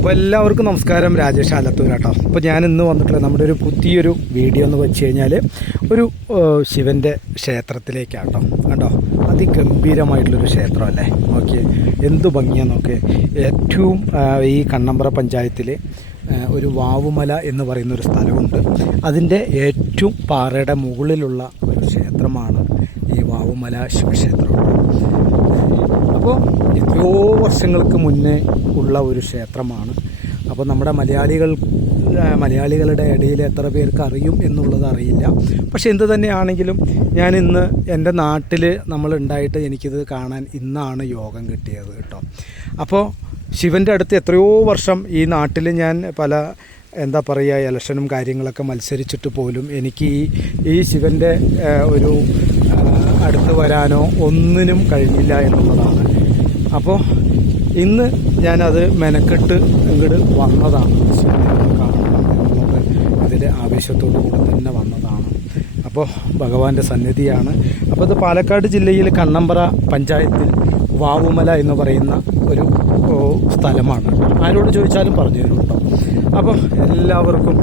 അപ്പോൾ എല്ലാവർക്കും നമസ്കാരം. രാജേഷ് ആലത്തൂർ കേട്ടോ. അപ്പോൾ ഞാൻ ഇന്ന് വന്നിട്ടുള്ളത് നമ്മുടെ ഒരു പുതിയൊരു വീഡിയോ എന്ന് വെച്ച് കഴിഞ്ഞാൽ ഒരു ശിവൻ്റെ ക്ഷേത്രത്തിലേക്കാട്ടോ. കണ്ടോ, അതിഗംഭീരമായിട്ടുള്ളൊരു ക്ഷേത്രമല്ലേ. ഓക്കെ, എന്ത് ഭംഗിയാണ് നോക്ക്. ഏറ്റവും ഈ കണ്ണമ്പ്ര പഞ്ചായത്തിൽ ഒരു വാവുമല എന്ന് പറയുന്നൊരു സ്ഥലമുണ്ട്. അതിൻ്റെ ഏറ്റവും പാറയുടെ മുകളിലുള്ള ഒരു ക്ഷേത്രമാണ് ഈ വാവുമല ശിവക്ഷേത്രം. അപ്പോൾ എത്രയോ വർഷങ്ങൾക്ക് മുന്നേ ഉള്ള ഒരു ക്ഷേത്രമാണ്. അപ്പോൾ നമ്മുടെ മലയാളികളുടെ ഇടയിൽ എത്ര പേർക്ക് അറിയും എന്നുള്ളത് അറിയില്ല. പക്ഷെ എന്ത് തന്നെയാണെങ്കിലും ഞാൻ ഇന്ന് എൻ്റെ നാട്ടിൽ നമ്മളുണ്ടായിട്ട് എനിക്കിത് കാണാൻ ഇന്നാണ് യോഗം കിട്ടിയത് കേട്ടോ. അപ്പോൾ ശിവൻ്റെ അടുത്ത് എത്രയോ വർഷം ഈ നാട്ടിൽ ഞാൻ പല എന്താ പറയുക ഇലക്ഷനും കാര്യങ്ങളൊക്കെ മത്സരിച്ചിട്ട് പോലും എനിക്ക് ഈ ശിവൻ്റെ ഒരു അടുത്ത് വരാനോ ഒന്നിനും കഴിഞ്ഞില്ല എന്നുള്ളതാണ്. അപ്പോൾ ഇന്ന് ഞാനത് മെനക്കെട്ട് ഇങ്ങോട്ട് വന്നതാണ്. ശിവനെ കാണണം എന്നുള്ളത് അതിൽ ആവേശത്തോടു കൂടെ തന്നെ വന്നതാണ്. അപ്പോൾ ഭഗവാന്റെ സന്നിധിയാണ്. അപ്പോൾ ഇത് പാലക്കാട് ജില്ലയിൽ കണ്ണമ്പ്ര പഞ്ചായത്തിൽ വാവുമല എന്ന് പറയുന്ന ഒരു സ്ഥലമാണ്. ആരോട് ചോദിച്ചാലും പറഞ്ഞു തരും കേട്ടോ. അപ്പോൾ എല്ലാവർക്കും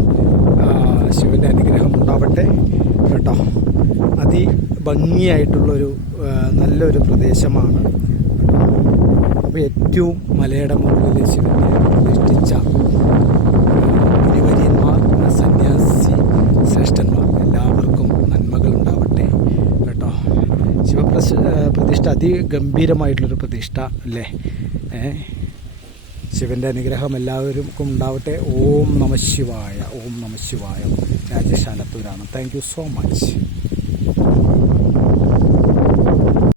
ശിവൻ്റെ അനുഗ്രഹം ഉണ്ടാവട്ടെ കേട്ടോ. അതിഭംഗിയായിട്ടുള്ളൊരു നല്ലൊരു പ്രദേശമാണ്. അപ്പോൾ ഏറ്റവും മലയുടെ മുകളിൽ ശിവനെ പ്രതിഷ്ഠിച്ച ഗുരുവര്യന്മാർ, സന്യാസി ശ്രേഷ്ഠന്മാർ എല്ലാവർക്കും നന്മകൾ ഉണ്ടാവട്ടെ കേട്ടോ. പ്രതിഷ്ഠ അതിഗംഭീരമായിട്ടുള്ളൊരു പ്രതിഷ്ഠ അല്ലേ. ശിവൻ്റെ അനുഗ്രഹം എല്ലാവർക്കും ഉണ്ടാവട്ടെ. ഓം നമഃ ശിവായ. ഓം നമഃ ശിവായ. രാജേഷ് ആലത്തൂരാണ്. Thank you so much.